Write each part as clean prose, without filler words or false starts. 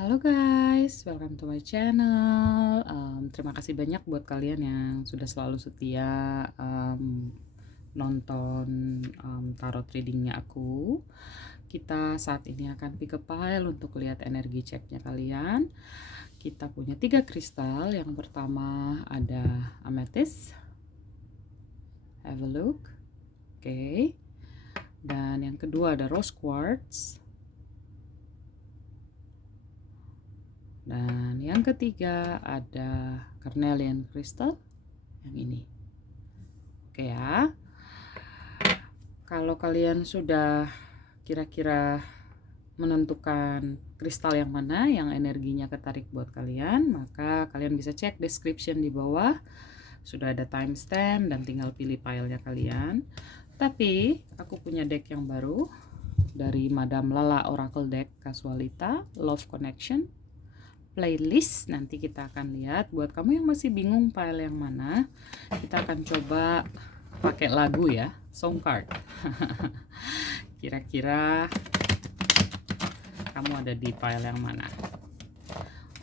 Halo guys, welcome to my channel. Terima kasih banyak buat kalian yang sudah selalu setia nonton tarot readingnya aku. Kita saat ini akan pick a pile untuk lihat energi checknya kalian. Kita punya 3 kristal. Yang pertama ada amethyst. Have a look. Oke. Dan yang kedua ada rose quartz. Dan yang ketiga ada carnelian crystal yang ini. Oke ya. Kalau kalian sudah kira-kira menentukan kristal yang mana yang energinya ketarik buat kalian, maka kalian bisa cek description di bawah. Sudah ada timestamp dan tinggal pilih pile-nya kalian. Tapi aku punya deck yang baru dari Madam Lala Oracle Deck Casualita Love Connection playlist. Nanti kita akan lihat. Buat kamu yang masih bingung file yang mana, kita akan coba pakai lagu ya, song card. Kira-kira kamu ada di file yang mana?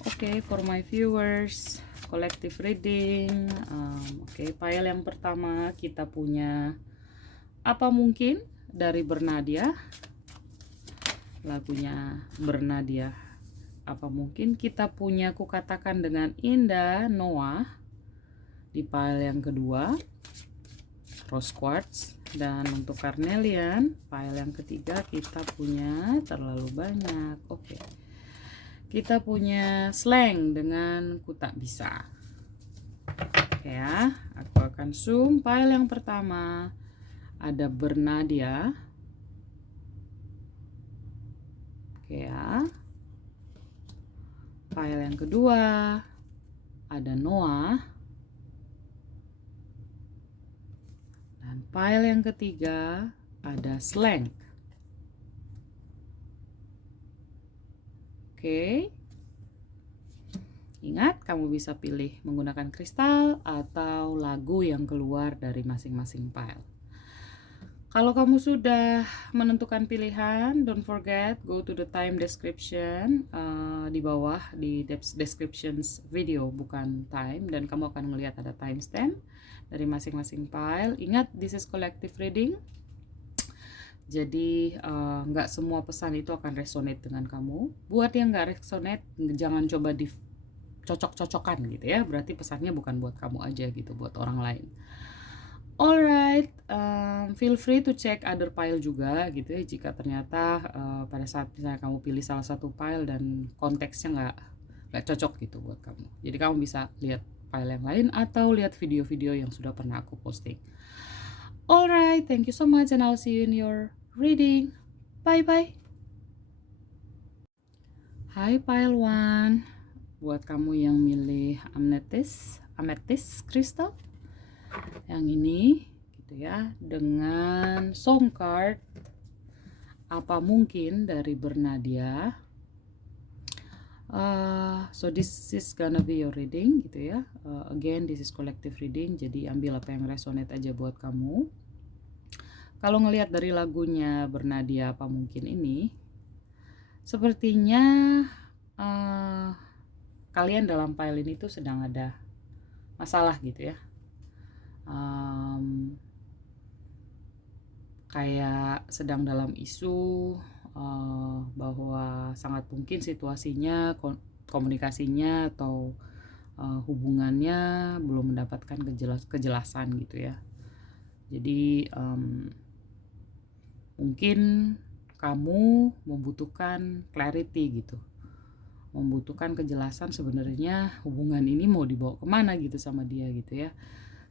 Oke, for my viewers, collective reading. File yang pertama kita punya Apa Mungkin dari Bernadia. Lagunya Bernadia, Apa Mungkin. Kita punya Kukatakan Dengan Indah, Noah, di pile yang kedua, rose quartz. Dan untuk carnelian, pile yang ketiga kita punya terlalu banyak. Oke, kita punya slang dengan Ku Tak Bisa. Oke ya, aku akan zoom. Pile yang pertama ada Bernadia. Oke ya. File yang kedua ada Noah, dan file yang ketiga ada slang. Oke, ingat kamu bisa pilih menggunakan kristal atau lagu yang keluar dari masing-masing file. Kalau kamu sudah menentukan pilihan, don't forget go to the time description di bawah, di descriptions video, bukan time, dan kamu akan melihat ada timestamp dari masing-masing file. Ingat, this is collective reading, jadi nggak semua pesan itu akan resonate dengan kamu. Buat yang nggak resonate, jangan coba di cocok-cocokan gitu ya, berarti pesannya bukan buat kamu aja gitu, buat orang lain. Alright, feel free to check other pile juga gitu ya, jika ternyata pada saat misalnya kamu pilih salah satu pile dan konteksnya nggak cocok gitu buat kamu. Jadi kamu bisa lihat pile yang lain atau lihat video-video yang sudah pernah aku posting. Alright, thank you so much and I'll see you in your reading. Bye bye. Hai pile 1, buat kamu yang milih amethyst crystal yang ini gitu ya, dengan song card Apa Mungkin dari Bernadia. So this is gonna be your reading gitu ya. Again, this is collective reading, jadi ambil apa yang resonate aja buat kamu. Kalau ngelihat dari lagunya Bernadia Apa Mungkin ini, sepertinya kalian dalam file ini tuh sedang ada masalah gitu ya. Kayak sedang dalam isu bahwa sangat mungkin situasinya, komunikasinya atau hubungannya belum mendapatkan kejelasan gitu ya. Jadi mungkin kamu membutuhkan clarity gitu, membutuhkan kejelasan sebenarnya hubungan ini mau dibawa kemana gitu sama dia gitu ya.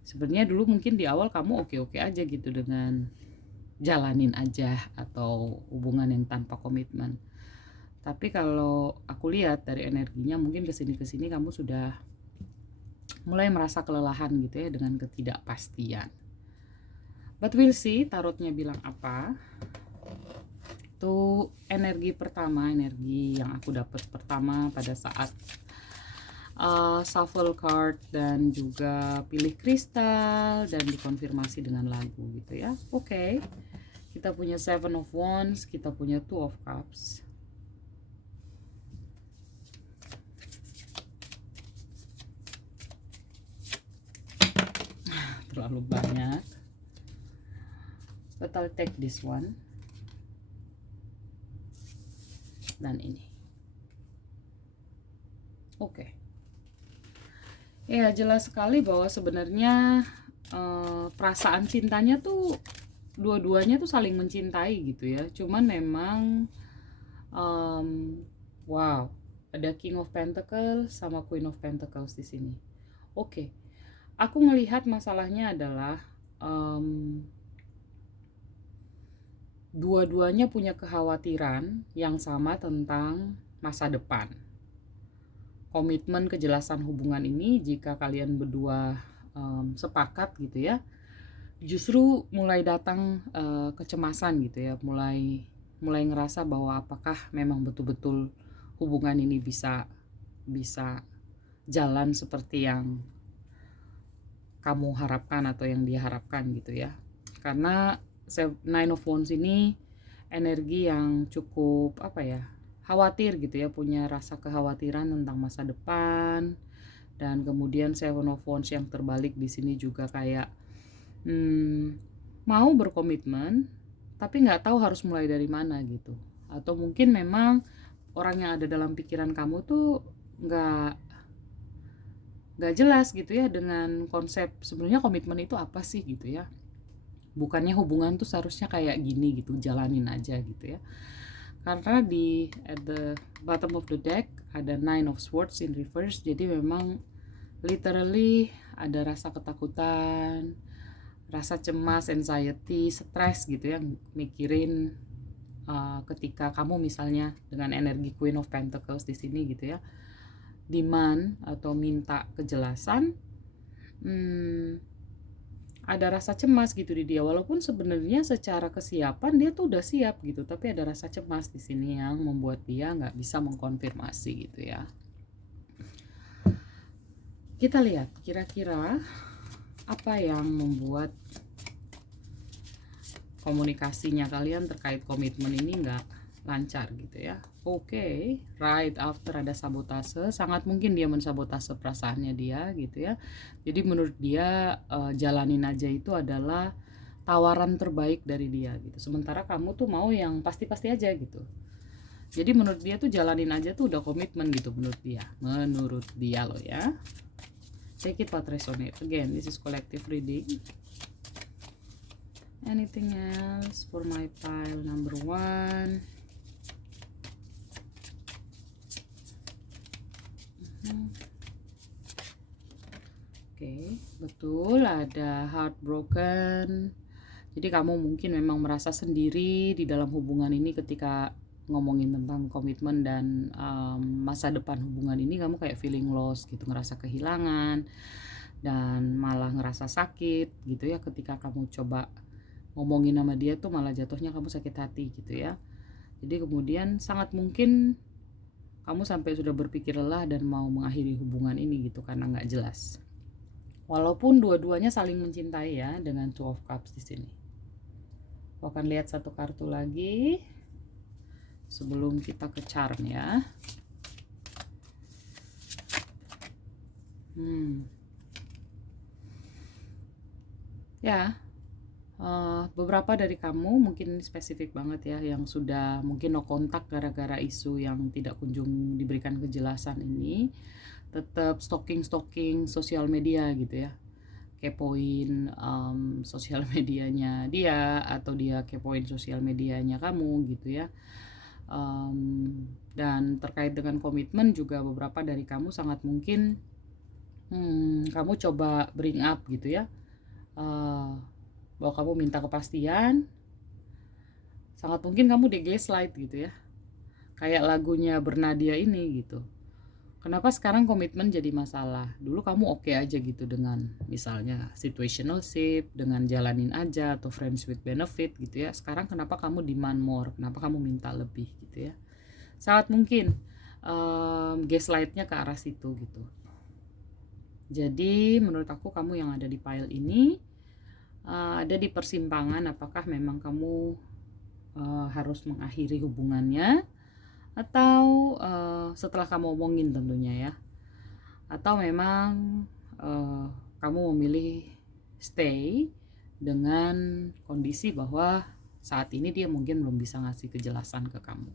Sebenarnya dulu mungkin di awal kamu oke-oke aja gitu dengan jalanin aja atau hubungan yang tanpa komitmen. Tapi kalau aku lihat dari energinya, mungkin kesini kamu sudah mulai merasa kelelahan gitu ya dengan ketidakpastian. But we'll see tarotnya bilang apa. Itu energi pertama, energi yang aku dapat pertama pada saat shuffle card dan juga pilih kristal dan dikonfirmasi dengan lagu gitu ya. Oke. Kita punya 7 of Wands, kita punya 2 of Cups. terlalu banyak, but I'll take this one dan ini. Oke. Ya, jelas sekali bahwa sebenarnya perasaan cintanya tuh dua-duanya tuh saling mencintai gitu ya. Cuman memang wow, ada King of Pentacles sama Queen of Pentacles di sini. Oke. Aku melihat masalahnya adalah dua-duanya punya kekhawatiran yang sama tentang masa depan. Komitmen kejelasan hubungan ini, jika kalian berdua sepakat gitu ya, justru mulai datang kecemasan gitu ya, mulai ngerasa bahwa apakah memang betul-betul hubungan ini bisa jalan seperti yang kamu harapkan atau yang dia harapkan gitu ya. Karena Nine of Wands ini energi yang cukup khawatir gitu ya, punya rasa kekhawatiran tentang masa depan. Dan kemudian Seven of Wands yang terbalik di sini juga kayak mau berkomitmen tapi nggak tahu harus mulai dari mana gitu. Atau mungkin memang orang yang ada dalam pikiran kamu tuh nggak jelas gitu ya dengan konsep sebenarnya komitmen itu apa sih gitu ya. Bukannya hubungan tuh seharusnya kayak gini gitu, jalanin aja gitu ya. Karena at the bottom of the deck ada Nine of Swords in reverse, jadi memang literally ada rasa ketakutan, rasa cemas, anxiety, stres gitu ya, mikirin ketika kamu misalnya dengan energi Queen of Pentacles di sini gitu ya, demand atau minta kejelasan, ada rasa cemas gitu di dia, walaupun sebenarnya secara kesiapan dia tuh udah siap gitu, tapi ada rasa cemas di sini yang membuat dia nggak bisa mengkonfirmasi gitu ya. Kita lihat kira-kira apa yang membuat komunikasinya kalian terkait komitmen ini nggak lancar gitu ya. Oke, right after ada sabotase, sangat mungkin dia mensabotase perasaannya dia gitu ya. Jadi menurut dia jalanin aja itu adalah tawaran terbaik dari dia gitu. Sementara kamu tuh mau yang pasti-pasti aja gitu. Jadi menurut dia tuh jalanin aja tuh udah komitmen gitu menurut dia. Menurut dia loh ya. Take it what resonate. Again, this is collective reading. Anything else for my pile number 1? Oke, betul ada heartbroken. Jadi kamu mungkin memang merasa sendiri di dalam hubungan ini ketika ngomongin tentang komitmen dan masa depan hubungan ini, kamu kayak feeling lost gitu, ngerasa kehilangan dan malah ngerasa sakit gitu ya ketika kamu coba ngomongin sama dia tuh malah jatuhnya kamu sakit hati gitu ya. Jadi kemudian sangat mungkin kamu sampai sudah berpikir lelah dan mau mengakhiri hubungan ini gitu karena nggak jelas. Walaupun dua-duanya saling mencintai ya dengan Two of Cups di sini. Aku akan lihat satu kartu lagi sebelum kita ke charm ya. Ya, beberapa dari kamu mungkin spesifik banget ya yang sudah mungkin no kontak gara-gara isu yang tidak kunjung diberikan kejelasan ini, tetap stalking sosial media gitu ya, kepoin sosial medianya dia atau dia kepoin sosial medianya kamu gitu ya. Dan terkait dengan komitmen juga beberapa dari kamu sangat mungkin kamu coba bring up gitu ya, bahwa kamu minta kepastian. Sangat mungkin kamu di gaslight gitu ya, kayak lagunya Bernadia ini gitu. Kenapa sekarang komitmen jadi masalah? Dulu kamu oke aja gitu dengan misalnya situationship, dengan jalanin aja atau friends with benefit gitu ya. Sekarang kenapa kamu demand more? Kenapa kamu minta lebih gitu ya? Sangat mungkin gaslightnya ke arah situ gitu. Jadi menurut aku kamu yang ada di pile ini ada di persimpangan, apakah memang kamu harus mengakhiri hubungannya atau setelah kamu omongin tentunya ya, atau memang kamu memilih stay dengan kondisi bahwa saat ini dia mungkin belum bisa ngasih kejelasan ke kamu.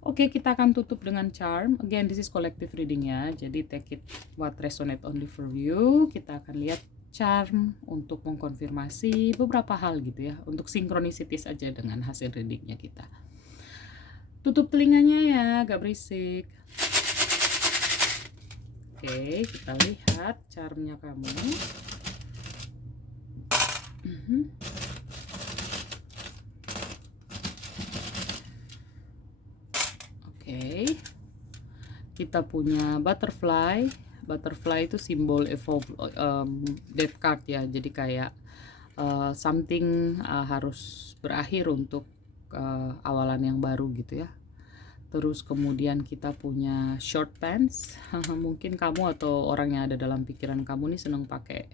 Oke, kita akan tutup dengan charm. Again, this is collective reading ya. Jadi take it what resonate only for you. Kita akan lihat charm untuk mengkonfirmasi beberapa hal gitu ya. Untuk synchronicities aja dengan hasil readingnya kita. Tutup telinganya ya, agak berisik. Oke, kita lihat charmnya kamu. Oke, kita punya butterfly. Butterfly itu simbol evolve, death card ya. Jadi kayak something harus berakhir untuk awalan yang baru gitu ya. Terus kemudian kita punya short pants. Mungkin kamu atau orang yang ada dalam pikiran kamu nih seneng pakai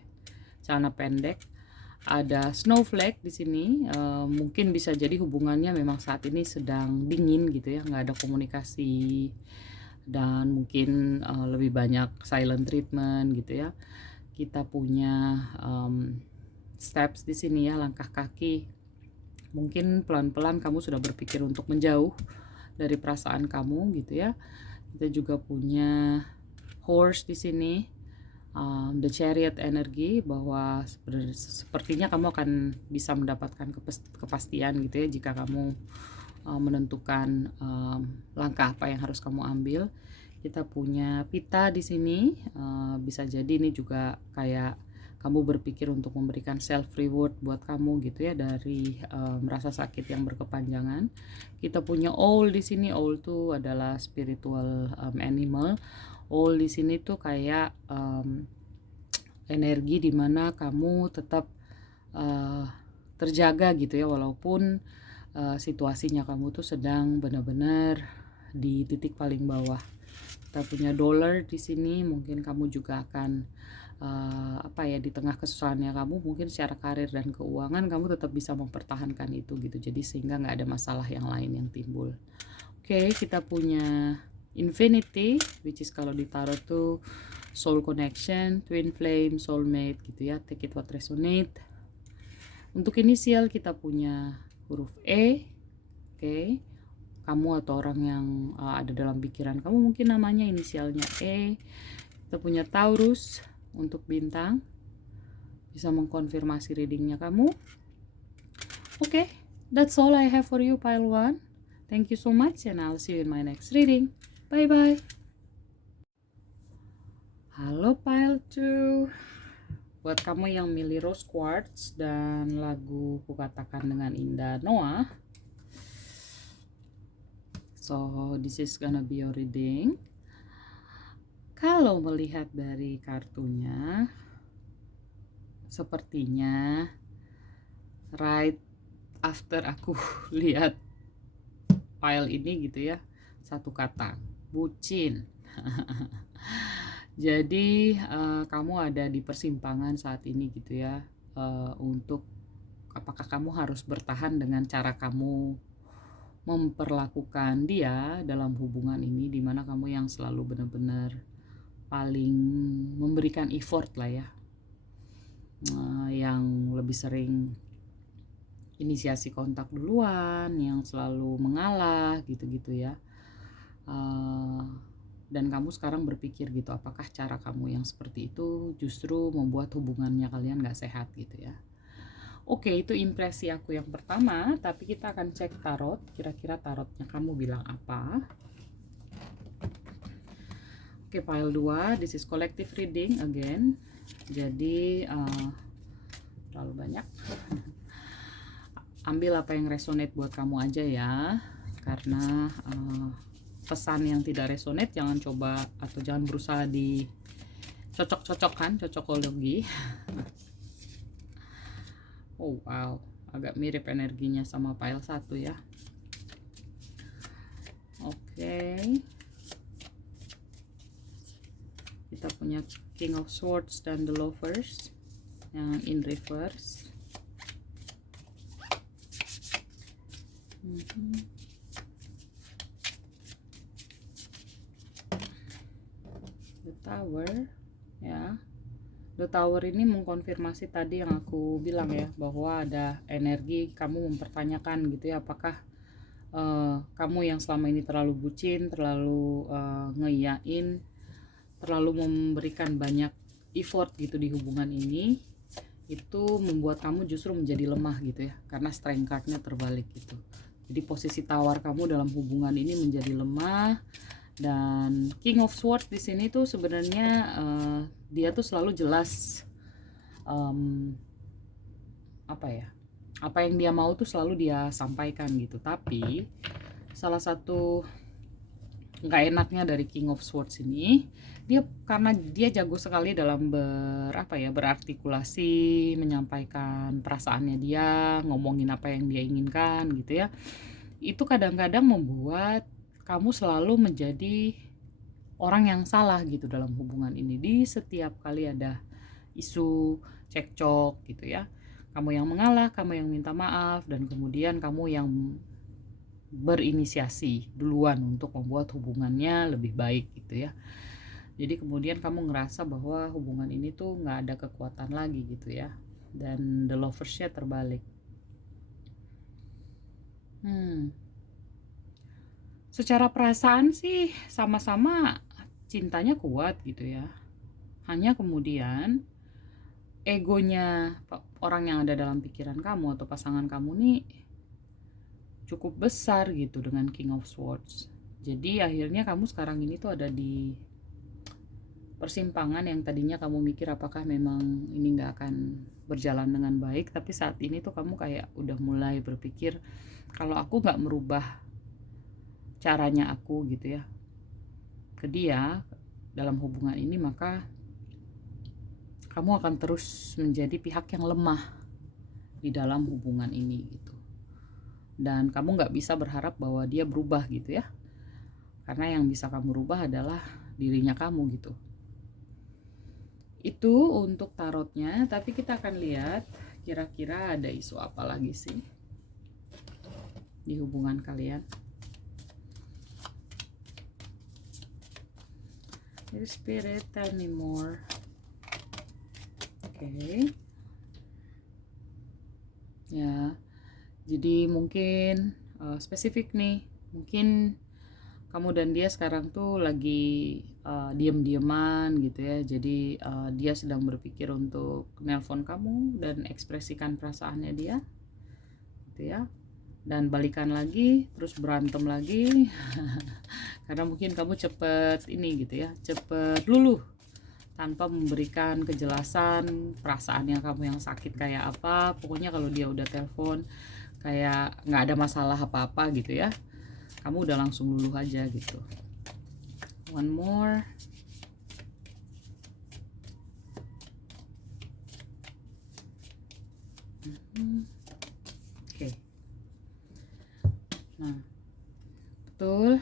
celana pendek. Ada snowflake di sini, mungkin bisa jadi hubungannya memang saat ini sedang dingin gitu ya, nggak ada komunikasi dan mungkin lebih banyak silent treatment gitu ya. Kita punya steps di sini ya, langkah kaki. Mungkin pelan-pelan kamu sudah berpikir untuk menjauh dari perasaan kamu gitu ya. Kita juga punya horse di sini. The chariot energi, bahwa sepertinya kamu akan bisa mendapatkan kepastian gitu ya jika kamu menentukan langkah apa yang harus kamu ambil. Kita punya pita di sini, bisa jadi ini juga kayak kamu berpikir untuk memberikan self reward buat kamu gitu ya dari merasa sakit yang berkepanjangan. Kita punya owl di sini. Owl itu adalah spiritual animal. All di sini tuh kayak energi dimana kamu tetap terjaga gitu ya, walaupun situasinya kamu tuh sedang benar-benar di titik paling bawah. Kita punya dollar di sini. Mungkin kamu juga akan di tengah kesusahannya kamu, mungkin secara karir dan keuangan kamu tetap bisa mempertahankan itu gitu. Jadi sehingga nggak ada masalah yang lain yang timbul. Oke, kita punya infinity, which is kalau ditaruh tuh soul connection, twin flame, soulmate gitu ya. Take it what resonate. Untuk inisial kita punya huruf E. Oke, kamu atau orang yang ada dalam pikiran kamu mungkin namanya inisialnya E. Kita punya Taurus untuk bintang, bisa mengkonfirmasi readingnya kamu. Oke, that's all I have for you, pile 1. Thank you so much and I'll see you in my next reading. Bye bye. Halo pile 2. Buat kamu yang milih rose quartz dan lagu Kukatakan Dengan Indah Noah. So this is gonna be your reading. Kalau melihat dari kartunya, sepertinya right after aku lihat file ini gitu ya, satu kata, bucin. Jadi kamu ada di persimpangan saat ini gitu ya, untuk apakah kamu harus bertahan dengan cara kamu memperlakukan dia dalam hubungan ini, dimana kamu yang selalu benar-benar paling memberikan effort lah ya, yang lebih sering inisiasi kontak duluan, yang selalu mengalah gitu-gitu ya. Dan kamu sekarang berpikir gitu, apakah cara kamu yang seperti itu justru membuat hubungannya kalian gak sehat gitu ya. Oke, itu impresi aku yang pertama, tapi kita akan cek tarot, kira-kira tarotnya kamu bilang apa. Oke, pile 2, this is collective reading again. Jadi terlalu banyak. Ambil apa yang resonate buat kamu aja ya, karena pesan yang tidak resonate jangan coba atau jangan berusaha di cocok-cocokkan, cocokologi. Oh wow, agak mirip energinya sama pile 1 ya. Oke. Kita punya King of Swords dan The Lovers yang in reverse. The Tower ya, The Tower ini mengkonfirmasi tadi yang aku bilang ya, bahwa ada energi kamu mempertanyakan gitu ya, apakah kamu yang selama ini terlalu bucin, terlalu ngeiyain, terlalu memberikan banyak effort gitu di hubungan ini, itu membuat kamu justru menjadi lemah gitu ya, karena strength card-nya terbalik gitu. Jadi posisi tawar kamu dalam hubungan ini menjadi lemah. Dan King of Swords di sini tuh sebenarnya dia tuh selalu jelas apa yang dia mau tuh selalu dia sampaikan gitu. Tapi salah satu nggak enaknya dari King of Swords ini, dia karena dia jago sekali dalam berartikulasi, menyampaikan perasaannya dia, ngomongin apa yang dia inginkan gitu ya. Itu kadang-kadang membuat kamu selalu menjadi orang yang salah gitu dalam hubungan ini. Di setiap kali ada isu cekcok gitu ya, kamu yang mengalah, kamu yang minta maaf, dan kemudian kamu yang berinisiasi duluan untuk membuat hubungannya lebih baik gitu ya. Jadi kemudian kamu ngerasa bahwa hubungan ini tuh nggak ada kekuatan lagi gitu ya, dan the lovers-nya terbalik. Secara perasaan sih sama-sama cintanya kuat gitu ya, hanya kemudian egonya orang yang ada dalam pikiran kamu atau pasangan kamu nih cukup besar gitu dengan King of Swords. Jadi akhirnya kamu sekarang ini tuh ada di persimpangan yang tadinya kamu mikir apakah memang ini nggak akan berjalan dengan baik, tapi saat ini tuh kamu kayak udah mulai berpikir, kalau aku nggak merubah caranya aku gitu ya ke dia dalam hubungan ini, maka kamu akan terus menjadi pihak yang lemah di dalam hubungan ini gitu. Dan kamu nggak bisa berharap bahwa dia berubah gitu ya, karena yang bisa kamu rubah adalah dirinya kamu gitu. Itu untuk tarotnya, tapi kita akan lihat kira-kira ada isu apa lagi sih di hubungan kalian. Spirit, tell me more. Oke. Ya, jadi mungkin spesifik nih, mungkin kamu dan dia sekarang tuh lagi diem-dieman gitu ya. Jadi dia sedang berpikir untuk nelpon kamu dan ekspresikan perasaannya dia gitu ya, dan balikan lagi, terus berantem lagi karena mungkin kamu cepet ini gitu ya, cepet luluh tanpa memberikan kejelasan perasaannya kamu yang sakit kayak apa. Pokoknya kalau dia udah telepon kayak nggak ada masalah apa-apa gitu ya, kamu udah langsung luluh aja gitu. One more. Oke. Nah, betul,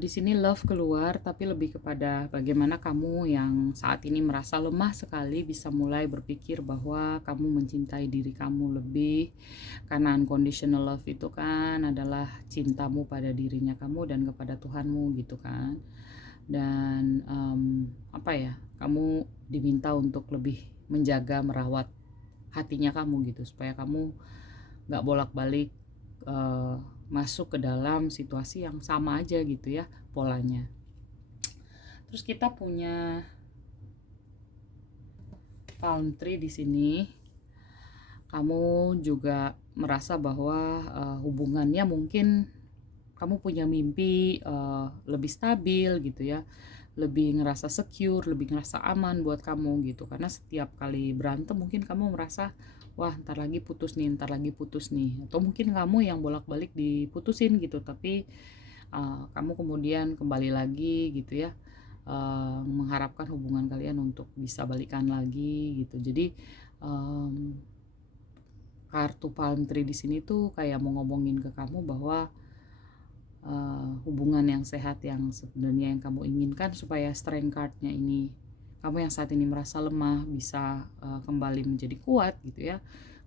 di sini love keluar, tapi lebih kepada bagaimana kamu yang saat ini merasa lemah sekali bisa mulai berpikir bahwa kamu mencintai diri kamu lebih, karena unconditional love itu kan adalah cintamu pada dirinya kamu dan kepada Tuhanmu gitu kan. Dan kamu diminta untuk lebih menjaga, merawat hatinya kamu gitu, supaya kamu gak bolak-balik masuk ke dalam situasi yang sama aja gitu ya polanya. Terus kita punya palm tree di sini. Kamu juga merasa bahwa hubungannya mungkin kamu punya mimpi lebih stabil gitu ya, lebih ngerasa secure, lebih ngerasa aman buat kamu gitu. Karena setiap kali berantem mungkin kamu merasa, wah ntar lagi putus nih, atau mungkin kamu yang bolak-balik diputusin gitu, tapi kamu kemudian kembali lagi gitu ya, mengharapkan hubungan kalian untuk bisa balikan lagi gitu. Jadi kartu palm tree di sini tuh kayak mau ngomongin ke kamu bahwa hubungan yang sehat yang sebenarnya yang kamu inginkan, supaya strength card-nya ini, kamu yang saat ini merasa lemah bisa kembali menjadi kuat gitu ya.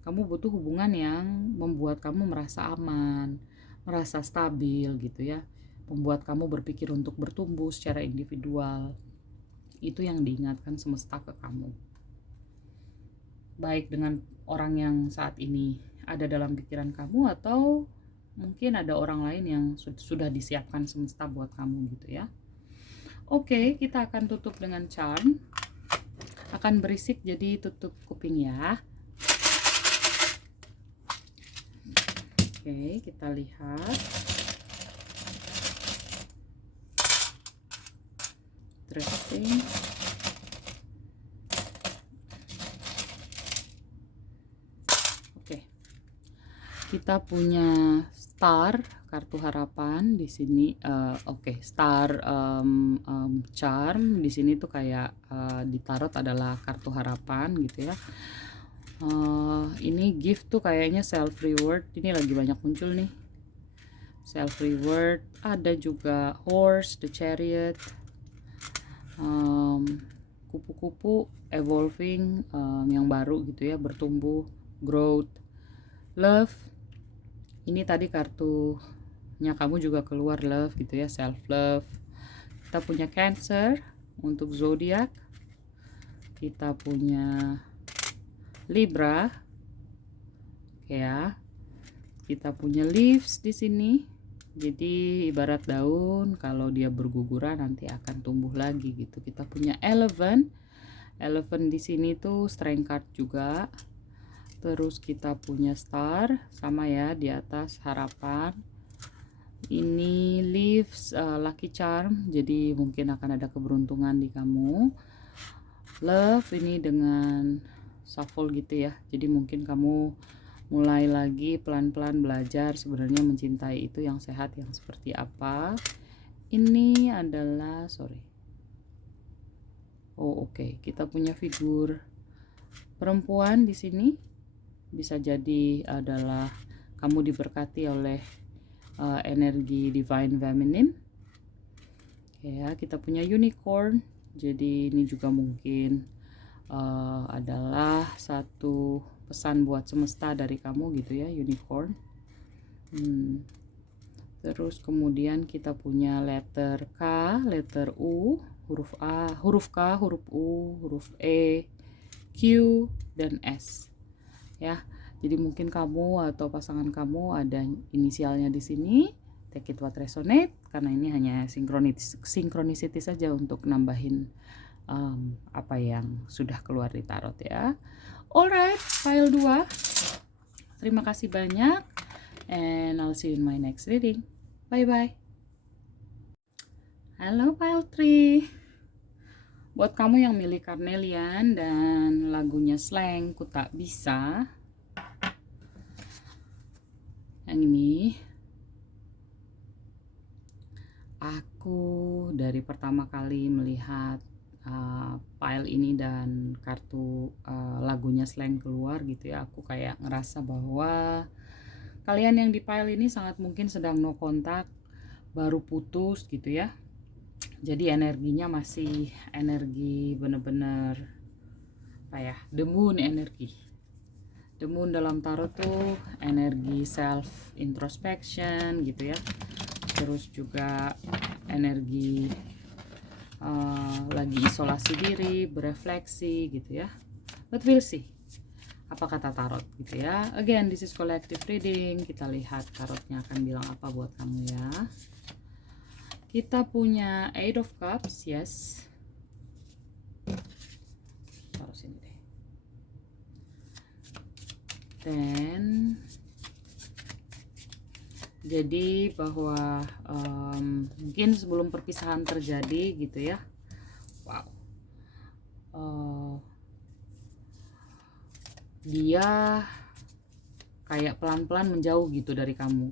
Kamu butuh hubungan yang membuat kamu merasa aman, merasa stabil gitu ya, membuat kamu berpikir untuk bertumbuh secara individual. Itu yang diingatkan semesta ke kamu. baik dengan orang yang saat ini ada dalam pikiran kamu, atau mungkin ada orang lain yang sudah disiapkan semesta buat kamu gitu ya. Oke, kita akan tutup dengan charm. Akan berisik, jadi tutup kuping ya. Oke, kita lihat. Interesting. Oke. Kita punya star, kartu harapan di sini. Oke, star charm di sini tuh kayak di tarot adalah kartu harapan gitu ya. Ini gift tuh kayaknya self reward. Ini lagi banyak muncul nih. Self reward, ada juga horse, the chariot, kupu-kupu, evolving, yang baru gitu ya, bertumbuh, growth, love. Ini tadi kartunya kamu juga keluar love gitu ya, self love. Kita punya Cancer untuk zodiak. Kita punya Libra. Oke ya. Kita punya leaves di sini. Jadi ibarat daun, kalau dia berguguran nanti akan tumbuh lagi gitu. Kita punya Elephant. Elephant di sini tuh strength card juga. Terus kita punya star, sama ya di atas harapan. Ini leaves, lucky charm, jadi mungkin akan ada keberuntungan di kamu. Love ini dengan shuffle gitu ya, jadi mungkin kamu mulai lagi pelan-pelan belajar sebenarnya mencintai itu yang sehat, yang seperti apa. Ini adalah oke. Kita punya figur perempuan di sini. Bisa jadi adalah kamu diberkati oleh energi divine feminine. Ya, kita punya unicorn. Jadi ini juga mungkin adalah satu pesan buat semesta dari kamu gitu ya, unicorn. Terus kemudian kita punya letter K, letter U, huruf A, huruf K, huruf U, huruf E, Q, dan S. Ya, jadi mungkin kamu atau pasangan kamu ada inisialnya di sini. Take it what resonate, karena ini hanya synchronicity saja untuk nambahin apa yang sudah keluar di tarot ya. Alright, pile 2. Terima kasih banyak, and I'll see you in my next reading. Bye bye. Halo pile 3. Buat kamu yang milih Carnelian dan lagunya Slang, Ku Tak Bisa, yang ini, aku dari pertama kali melihat file ini dan kartu lagunya Slang keluar gitu ya, aku kayak ngerasa bahwa kalian yang di file ini sangat mungkin sedang no kontak, baru putus gitu ya. Jadi energinya masih energi bener-bener apa ya, the moon energi. The moon dalam tarot tuh energi self introspection gitu ya. Terus juga energi lagi isolasi diri, berefleksi gitu ya. But we'll see apa kata tarot gitu ya. Again, this is collective reading. Kita lihat tarotnya akan bilang apa buat kamu ya. Kita punya Eight of Cups, yes. Taruh sini deh. Then, jadi bahwa mungkin sebelum perpisahan terjadi gitu ya. Wow. Dia kayak pelan-pelan menjauh gitu dari kamu.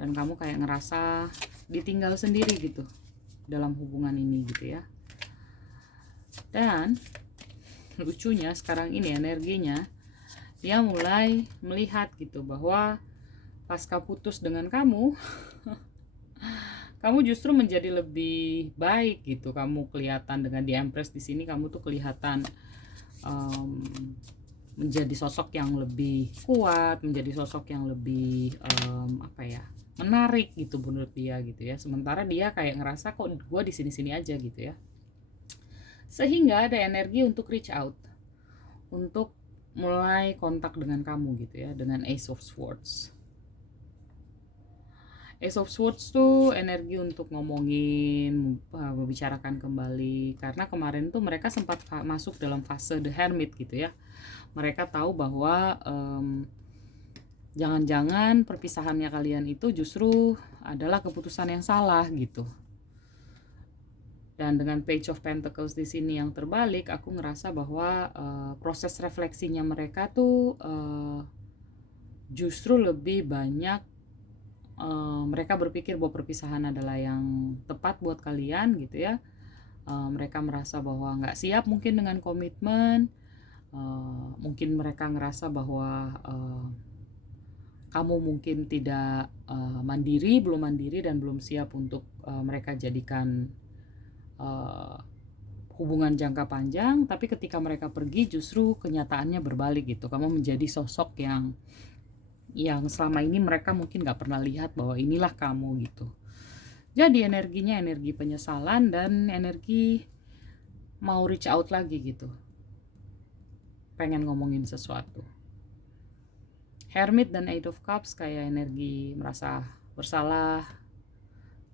Dan kamu kayak ngerasa ditinggal sendiri gitu dalam hubungan ini gitu ya. Dan lucunya sekarang ini energinya dia mulai melihat gitu bahwa pasca putus dengan kamu kamu justru menjadi lebih baik gitu. Kamu kelihatan dengan di Empress di sini, kamu tuh kelihatan menjadi sosok yang lebih kuat, menjadi sosok yang lebih apa ya, menarik gitu menurut dia gitu ya. Sementara dia kayak ngerasa kok gue di sini-sini aja gitu ya. Sehingga ada energi untuk reach out, untuk mulai kontak dengan kamu gitu ya, dengan Ace of Swords. Ace of Swords tuh energi untuk ngomongin, membicarakan kembali. Karena kemarin tuh mereka sempat masuk dalam fase The Hermit gitu ya. Mereka tahu bahwa jangan-jangan perpisahannya kalian itu justru adalah keputusan yang salah gitu. Dan dengan Page of Pentacles di sini yang terbalik, aku ngerasa bahwa proses refleksinya mereka tuh justru lebih banyak mereka berpikir bahwa perpisahan adalah yang tepat buat kalian gitu ya. Mereka merasa bahwa nggak siap mungkin dengan komitmen. Mungkin mereka ngerasa bahwa kamu mungkin tidak mandiri, belum mandiri dan belum siap untuk mereka jadikan hubungan jangka panjang. Tapi ketika mereka pergi justru kenyataannya berbalik gitu. Kamu menjadi sosok yang selama ini mereka mungkin gak pernah lihat bahwa inilah kamu gitu. Jadi energinya energi penyesalan dan energi mau reach out lagi gitu, pengen ngomongin sesuatu. Hermit dan Eight of Cups kayak energi merasa bersalah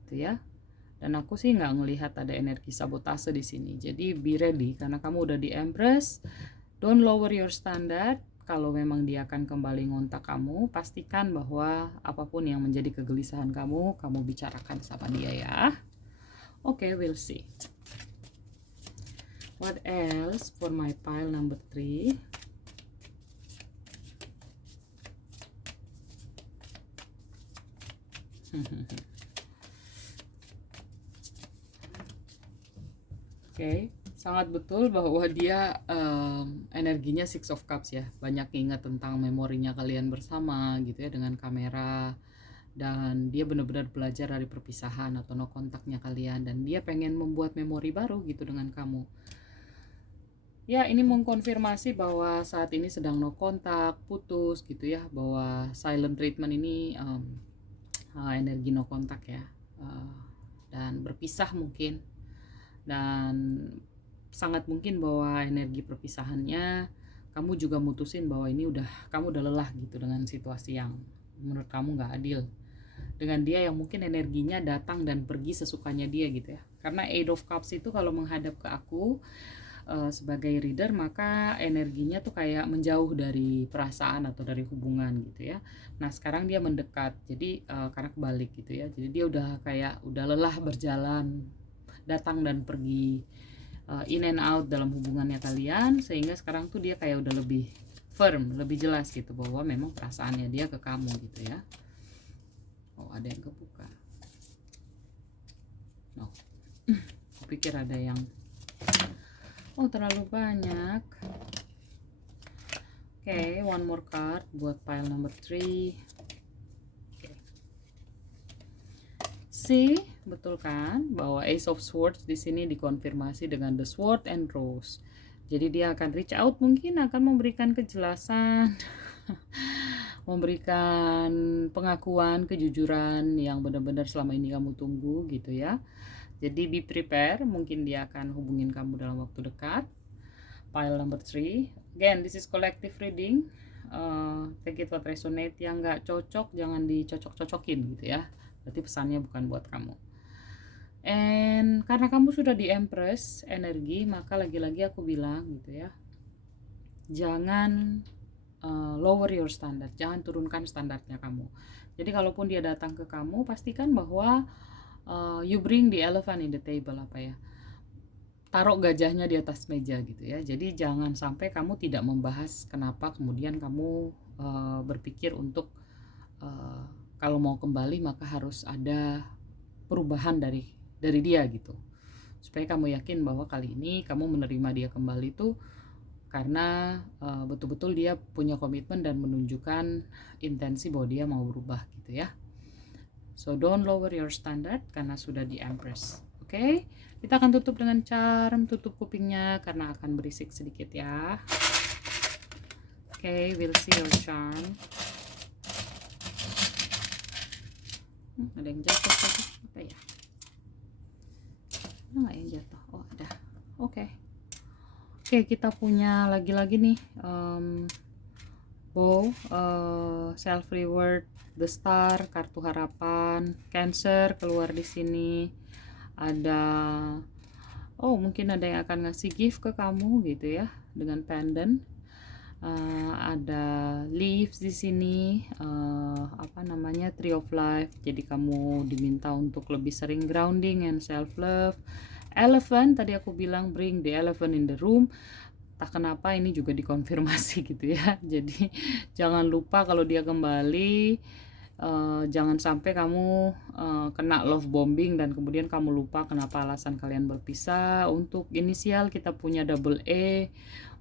gitu ya. Dan aku sih nggak ngelihat ada energi sabotase di sini. Jadi be ready karena kamu udah di Empress. Don't lower your standard. Kalau memang dia akan kembali ngontak kamu, pastikan bahwa apapun yang menjadi kegelisahan kamu bicarakan sama dia ya. Oke, we'll see. What else for my pile number 3? Oke. Sangat betul bahwa dia energinya Six of Cups ya. Banyak ingat tentang memorinya kalian bersama gitu ya dengan kamera. Dan dia benar-benar belajar dari perpisahan atau no kontaknya kalian. Dan dia pengen membuat memori baru gitu dengan kamu. Ya ini mengkonfirmasi bahwa saat ini sedang no kontak, putus gitu ya. Bahwa silent treatment ini energi no kontak ya. Dan berpisah mungkin. Dan sangat mungkin bahwa energi perpisahannya kamu juga mutusin bahwa ini kamu udah lelah gitu dengan situasi yang menurut kamu nggak adil dengan dia yang mungkin energinya datang dan pergi sesukanya dia gitu ya. Karena Eight of Cups itu kalau menghadap ke aku sebagai reader, maka energinya tuh kayak menjauh dari perasaan atau dari hubungan gitu ya. Nah sekarang dia mendekat, jadi karena kebalik gitu ya. Jadi dia udah lelah berjalan, datang dan pergi, in and out dalam hubungannya kalian, sehingga sekarang tuh dia kayak udah lebih firm, lebih jelas gitu bahwa memang perasaannya dia ke kamu gitu ya. Oh ada yang kebuka. No. Aku pikir ada yang terlalu banyak. Oke, one more card buat pile number 3. See, betul kan bahwa Ace of Swords di sini dikonfirmasi dengan The Sword and Rose. Jadi dia akan reach out, mungkin akan memberikan kejelasan, memberikan pengakuan, kejujuran yang benar-benar selama ini kamu tunggu gitu ya. Jadi be prepare, mungkin dia akan hubungin kamu dalam waktu dekat. Pile number 3. Again, this is collective reading. Take it what resonate. Yang nggak cocok jangan dicocok-cocokin gitu ya. Berarti pesannya bukan buat kamu. And karena kamu sudah di Empress energi, maka lagi-lagi aku bilang gitu ya, jangan lower your standard, jangan turunkan standarnya kamu. Jadi kalaupun dia datang ke kamu, pastikan bahwa you bring the elephant in the table, taruh gajahnya di atas meja gitu ya. Jadi jangan sampai kamu tidak membahas kenapa kemudian kamu berpikir untuk kalau mau kembali maka harus ada perubahan dari dia gitu, supaya kamu yakin bahwa kali ini kamu menerima dia kembali tuh karena betul-betul dia punya komitmen dan menunjukkan intensi bahwa dia mau berubah gitu ya. So don't lower your standard karena sudah di Empress. Oke, kita akan tutup dengan charm, tutup kupingnya karena akan berisik sedikit ya. Oke, we'll see your charm. Ada yang jatuh tadi, apa ya? Nggak yang jatuh, oh ada. Oke, Oke, kita punya lagi-lagi nih bow, self reward, the star, kartu harapan, cancer keluar di sini. Ada mungkin ada yang akan ngasih gift ke kamu gitu ya dengan pendant. Ada leaves di sini, tree of life, jadi kamu diminta untuk lebih sering grounding and self love. Elephant, tadi aku bilang bring the elephant in the room, tak kenapa ini juga dikonfirmasi gitu ya. Jadi jangan lupa kalau dia kembali, jangan sampai kamu kena love bombing dan kemudian kamu lupa kenapa alasan kalian berpisah. Untuk inisial kita punya double E,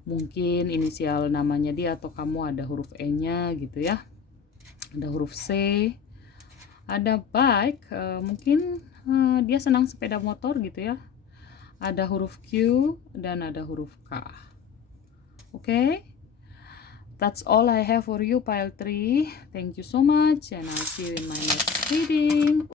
mungkin inisial namanya dia atau kamu ada huruf E nya gitu ya, ada huruf C, ada bike, mungkin dia senang sepeda motor gitu ya, ada huruf Q dan ada huruf K. Okay, that's all I have for you, pile 3. Thank you so much and I'll see you in my next reading.